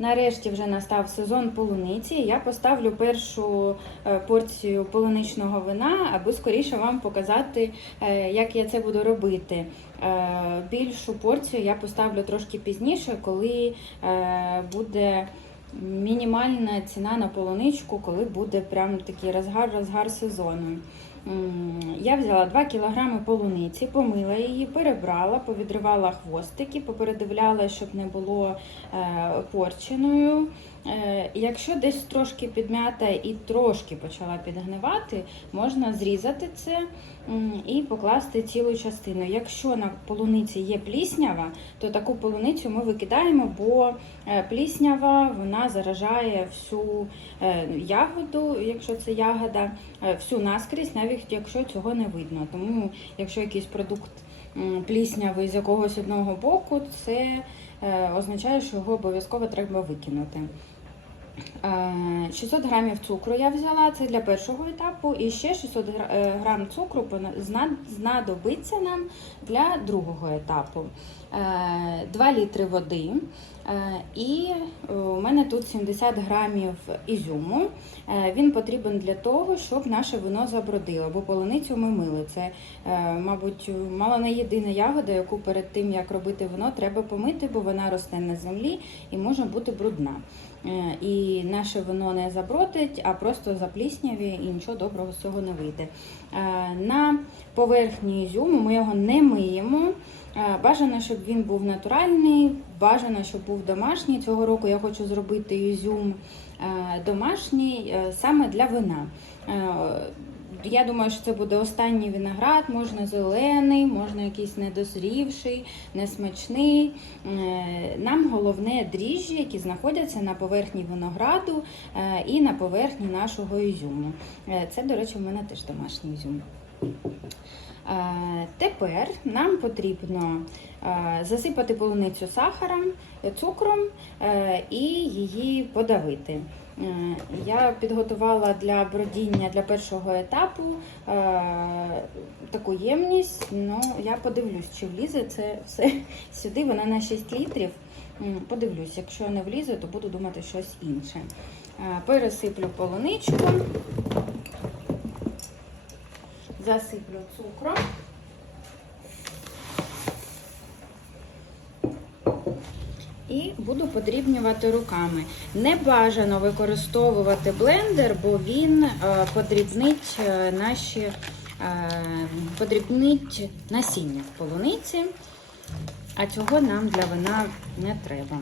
нарешті вже настав сезон полуниці. Я поставлю першу е, порцію полуничного вина, аби скоріше вам показати, е, як я це буду робити. Е, Більшу порцію я поставлю трошки пізніше, коли буде мінімальна ціна на полуничку, коли буде прям такий розгар-розгар сезону. Я взяла 2 кг полуниці, помила її, перебрала, повідривала хвостики, попередивляла, щоб не було е, порченою. Е, Якщо десь трошки підм'ята і трошки почала підгнивати, можна зрізати це і покласти цілу частину. Якщо на полуниці є пліснява, то таку полуницю ми викидаємо, бо е, пліснява вона заражає всю е, ягоду, якщо це ягода, всю наскрізь, навіть якщо цього не видно. Тому якщо якийсь продукт пліснявий з якогось одного боку, це означає, що його обов'язково треба викинути. Е, 600 грамів цукру я взяла, це для першого етапу, і ще 600 гра- е, грам цукру знадобиться нам для другого етапу. 2 літри води. Е, І е, у мене тут 70 грамів ізюму. Е, Він потрібен для того, щоб наше вино забродило, бо полуницю ми мили. Це, е, мабуть, мало не єдина ягода, яку перед тим як робити вино, треба помити, бо вона росте на землі і може бути брудна. Е, Наше вино не забродить, а просто заплісняві і нічого доброго з цього не вийде. Е, На поверхні ізюму ми його не миємо. Е, Бажано, щоб він був натуральний, бажано, щоб був домашній. Цього року я хочу зробити ізюм е, домашній саме для вина. Я думаю, що це буде останній виноград, можна зелений, можна якийсь недозрівший, несмачний. Е, Нам головне дріжджі, які знаходяться на поверхні винограду е, і на поверхні нашого ізюму. Е, Це, до речі, в мене теж домашній ізюм. Тепер нам потрібно засипати полуницю сахаром, цукром і її подавити. Е, Я підготувала для бродіння для першого етапу е, таку ємність. Ну, я подивлюсь, чи влізе це все сюди. Вона на 6 літрів. Подивлюсь, якщо не влізе, то буду думати щось інше. Е, Пересиплю полуничку, засиплю цукром. І буду подрібнювати руками. Не бажано використовувати блендер, бо він е, подрібнить е, наші е, подрібнить насіння в полуниці, а цього нам для вина не треба.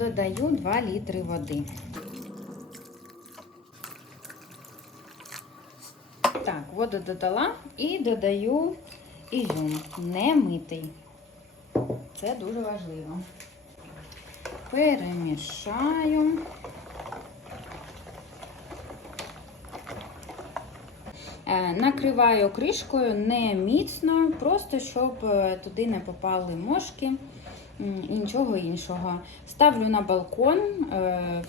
Додаю 2 літри води. Так, воду додала і додаю ізюм, не митий. Це дуже важливо. Перемішаю. Е, Накриваю кришкою не міцно, просто щоб е, туди не попали мошки і нічого іншого. Ставлю на балкон, е,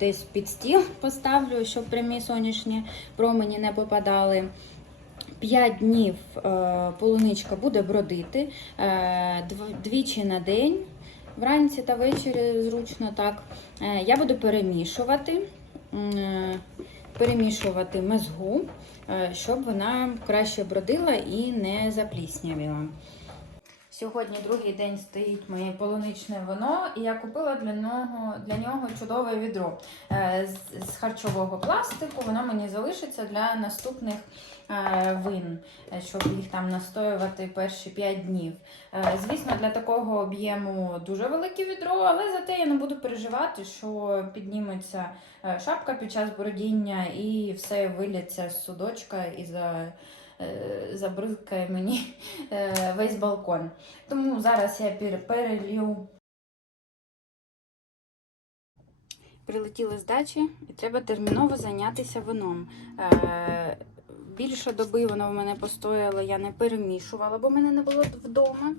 десь під стіл поставлю, щоб прямі сонячні промені не попадали. 5 днів е, полуничка буде бродити е, двічі на день, вранці та ввечері зручно так. Я буду перемішувати, перемішувати мезгу, щоб вона краще бродила і не запліснявіла. Сьогодні другий день стоїть моє полуничне вино, і я купила для нього, для нього чудове відро е, з, харчового пластику. Воно мені залишиться для наступних е, вин, щоб їх там настоювати перші 5 днів. Е, звісно, для такого об'єму дуже велике відро, але зате я не буду переживати, що підніметься шапка під час бродіння і все виляться з судочка і за. Е, Забризкає мені е, весь балкон. Тому зараз я перелью. Прилетіли з дачі і треба терміново зайнятися вином. Е, більше доби воно в мене постояло, я не перемішувала, бо мене не було вдома.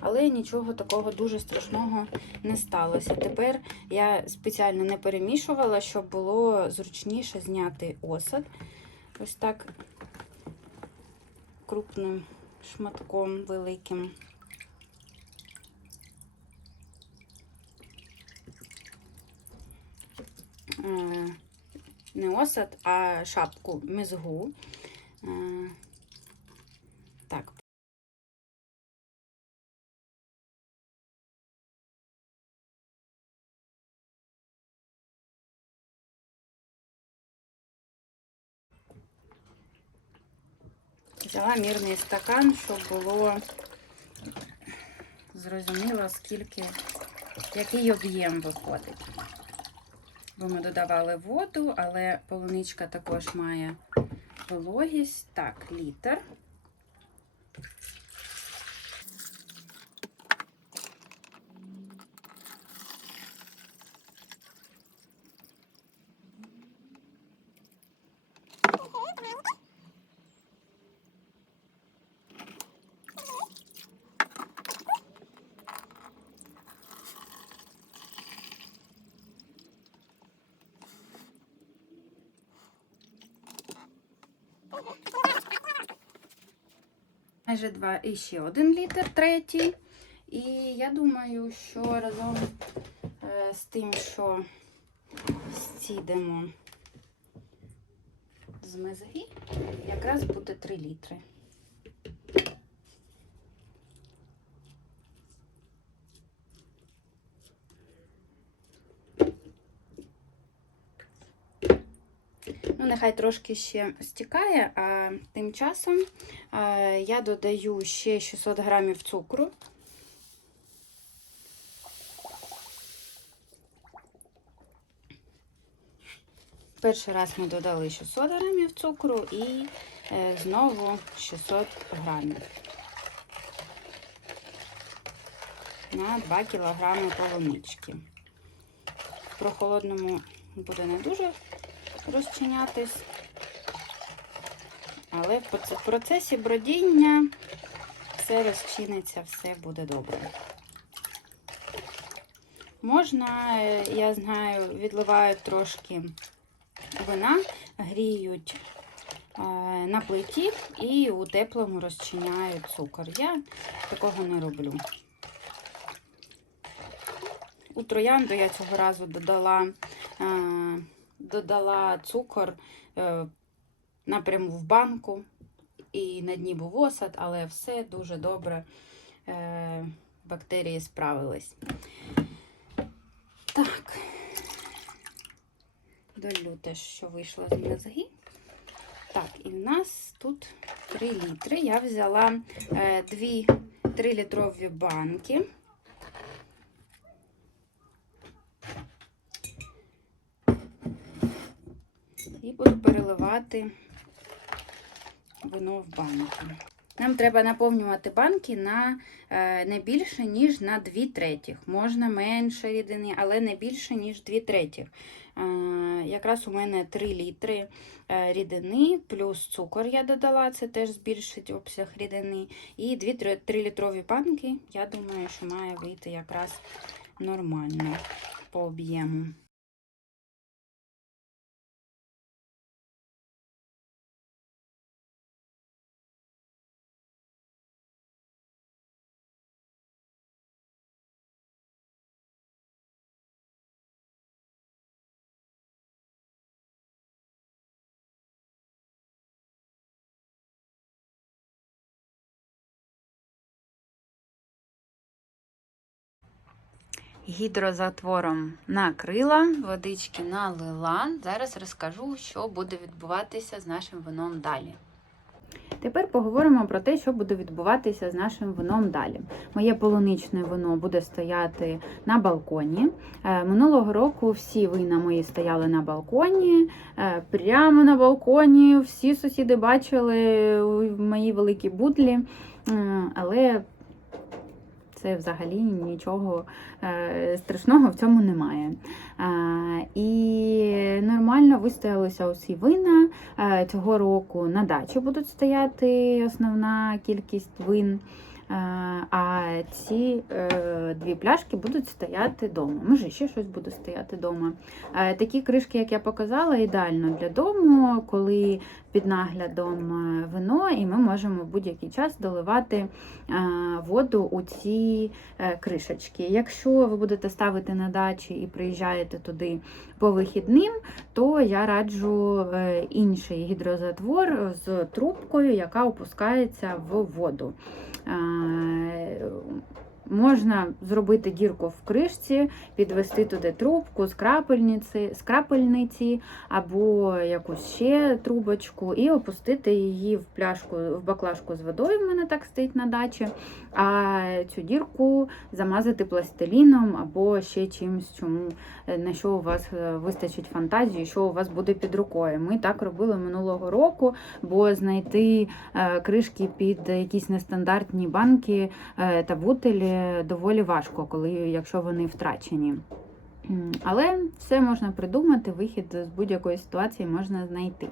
Але нічого такого дуже страшного не сталося. Тепер я спеціально не перемішувала, щоб було зручніше зняти осад. Ось так крупним шматком великим. Е, Не осад, а шапку мізгу. Е, Так, Взяла мірний стакан, щоб було зрозуміло, скільки, який об'єм виходить. Бо ми додавали воду, але полуничка також має вологість. Так, літр. Майже 2 і ще один літр, третій. І я думаю, що разом е, з тим, що зцідемо з мезги, якраз буде 3 літри. Ну, нехай трошки ще стікає, а тим часом я додаю ще 600 грамів цукру. Перший раз ми додали 600 грамів цукру і е, знову 600 грамів на 2 кілограми полунички. В прохолодному буде не дуже розчинятись. Але в процесі бродіння все розчиниться, все буде добре. Можна, е, я знаю, відливають трошки вина, гріють е, на плиті і у теплому розчиняють цукор. Я такого не роблю. У троянду я цього разу додала. Е, додала цукор е, напряму в банку, і на дні був осад, але все дуже добре. Е, бактерії справились. Так, долю те, що вийшло з мозги. Так, і в нас тут 3 літри. Я взяла е, 2 3-літрові банки. І буду переливати вино в банки. Нам треба наповнювати банки на е, не більше, ніж на 2 третіх. Можна менше рідини, але не більше, ніж 2 третіх. Е, якраз у мене 3 літри е, рідини, плюс цукор я додала, це теж збільшить обсяг рідини. І 2 3-літрові банки, я думаю, що має вийти якраз нормально по об'єму. Гідрозатвором накрила, водички налила. Зараз розкажу, що буде відбуватися з нашим вином далі. Тепер поговоримо про те, що буде відбуватися з нашим вином далі. Моє полуничне вино буде стояти на балконі. Е, Минулого року всі вина мої стояли на балконі, е, прямо на балконі. Всі сусіди бачили мої великі бутлі, Е, але це взагалі нічого е, страшного в цьому немає. Е, І нормально вистоялися усі вина Е, цього року. На дачі будуть стояти основна кількість вин. Е, А ці е, дві пляшки будуть стояти вдома. Може, ще щось буде стояти вдома. Е, Такі кришки, як я показала, ідеально для дому, коли під наглядом вино, і ми можемо будь-який час доливати воду у ці кришечки. Якщо ви будете ставити на дачі і приїжджаєте туди по вихідним, то я раджу інший гідрозатвор з трубкою, яка опускається в воду. uh, Можна зробити дірку в кришці, підвести туди трубку з крапельниці, з крапельниці або якусь ще трубочку, і опустити її в пляшку, в баклажку з водою. В мене так стоїть на дачі. А цю дірку замазати пластиліном або ще чимось, чому е, на що у вас е, вистачить фантазії, що у вас буде під рукою. Ми так робили минулого року, бо знайти е, кришки під якісь нестандартні банки та бутилі доволі важко, коли якщо вони втрачені. Але все можна придумати, вихід з будь-якої ситуації можна знайти.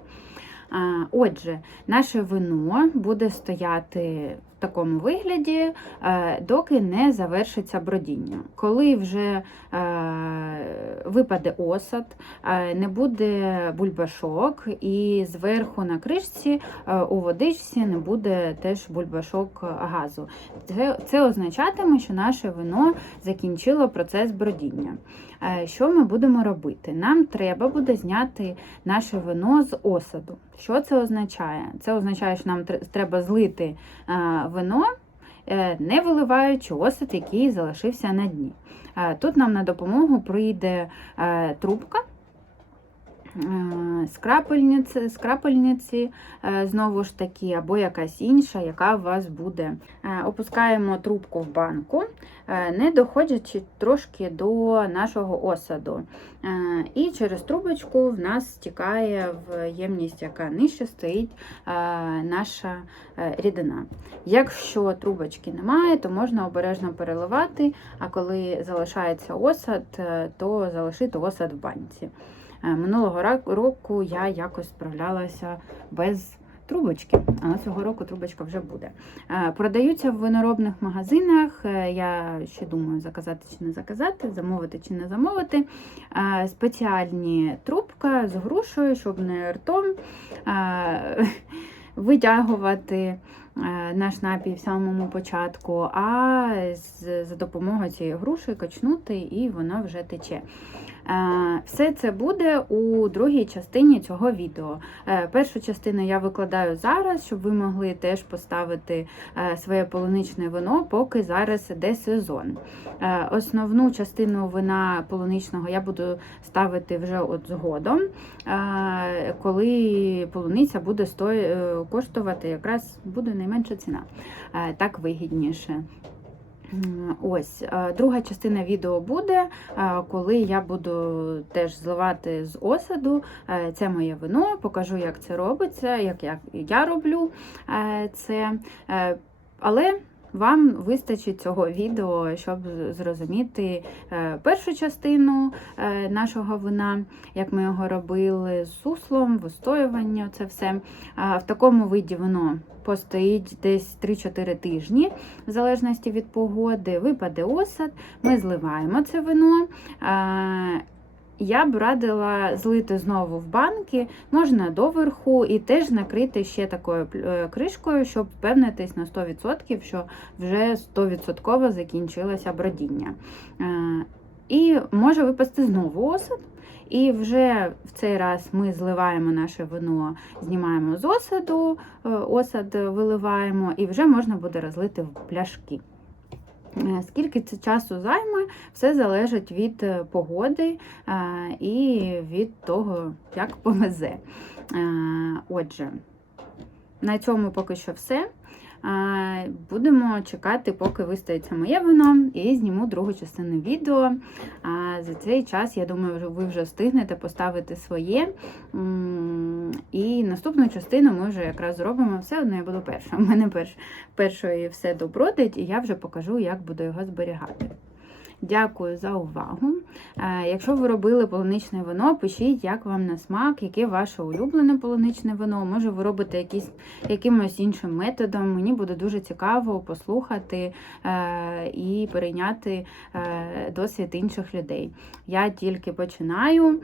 Отже, наше вино буде стояти такому вигляді, е, доки не завершиться бродіння. Коли вже е, випаде осад, е, не буде бульбашок, і зверху на кришці у водичці не буде теж бульбашок газу. Це означатиме, що наше вино закінчило процес бродіння. Е, Що ми будемо робити? Нам треба буде зняти наше вино з осаду. Що це означає? Це означає, що нам треба злити е, вино, е, не виливаючи осад, який залишився на дні. Тут нам на допомогу прийде трубка. Е, З крапельниці, з крапельниці, е, знову ж таки, або якась інша, яка у вас буде. Е, Опускаємо трубку в банку, е, не доходячи трошки до нашого осаду. Е, І через трубочку в нас стікає в ємність, яка нижче стоїть е, наша е, рідина. Якщо трубочки немає, то можна обережно переливати, а коли залишається осад, е, то залишити осад в банці. Е, Минулого року я якось справлялася без трубочки, але цього року трубочка вже буде. Е, Продаються в виноробних магазинах. е, Я ще думаю, заказати чи не заказати, замовити чи не замовити. Спеціальні трубка з грушею, щоб не ртом витягувати наш напій в самому початку, а за допомогою цієї груші качнути, і воно вже тече. Е, Все це буде у другій частині цього відео. Е, Першу частину я викладаю зараз, щоб ви могли теж поставити е, своє полуничне вино, поки зараз іде сезон. Основну частину вина полуничного я буду ставити вже от згодом, коли полуниця буде сто- коштувати, якраз буде найменша ціна. Так вигідніше. Ось е, друга частина відео буде, е, коли я буду теж зливати з осаду. Е, Це моє вино, покажу, як це робиться, як я, я роблю це. Але вам вистачить цього відео, щоб зрозуміти першу частину нашого вина, як ми його робили з суслом, вистоювання, це все. В такому виді воно постоїть десь 3-4 тижні, в залежності від погоди, випаде осад, ми зливаємо це вино. Я б радила злити знову в банки, можна доверху і теж накрити ще такою е, кришкою, щоб впевнитись на 100%, що вже 100% закінчилося бродіння. Е, І може випасти знову осад. І вже в цей раз ми зливаємо наше вино, знімаємо з осаду, е, осад виливаємо, і вже можна буде розлити в пляшки. Е, Скільки це часу займе, все залежить від е, погоди і від того, як повезе. Е, Отже, на цьому поки що все. Будемо чекати, поки вистоїться моє вино, і зніму другу частину відео. А за цей час, я думаю, ви вже встигнете поставити своє. І наступну частину ми вже якраз зробимо. Все одно я буду перша. У мене перш, першої все добродить, і я вже покажу, як буду його зберігати. Дякую за увагу. Е, Якщо ви робили полуничне вино, пишіть, як вам на смак, яке ваше улюблене полуничне вино. Може, ви робите якісь, якимось іншим методом. Мені буде дуже цікаво послухати е, і перейняти е, досвід інших людей. Я тільки починаю.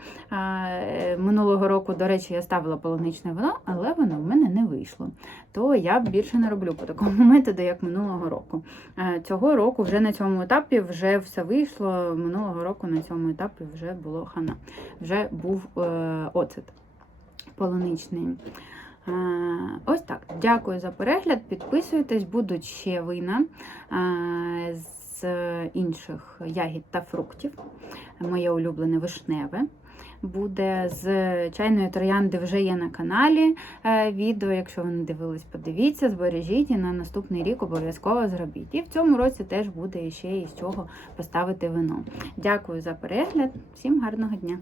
Минулого року, до речі, я ставила полуничне вино, але воно в мене не вийшло. То я більше не роблю по такому методу, як минулого року. Цього року вже на цьому етапі вже все вийшло. Минулого року на цьому етапі вже було хана. Вже був е, оцет полуничний. Е, Ось так. Дякую за перегляд. Підписуйтесь, будуть ще вина е, з інших ягід та фруктів. Моє улюблене вишневе. Буде з чайної троянди вже є на каналі е, відео. Якщо ви не дивились, подивіться, збережіть і на наступний рік обов'язково зробіть. І в цьому році теж буде ще із чого поставити вино. Дякую за перегляд, всім гарного дня!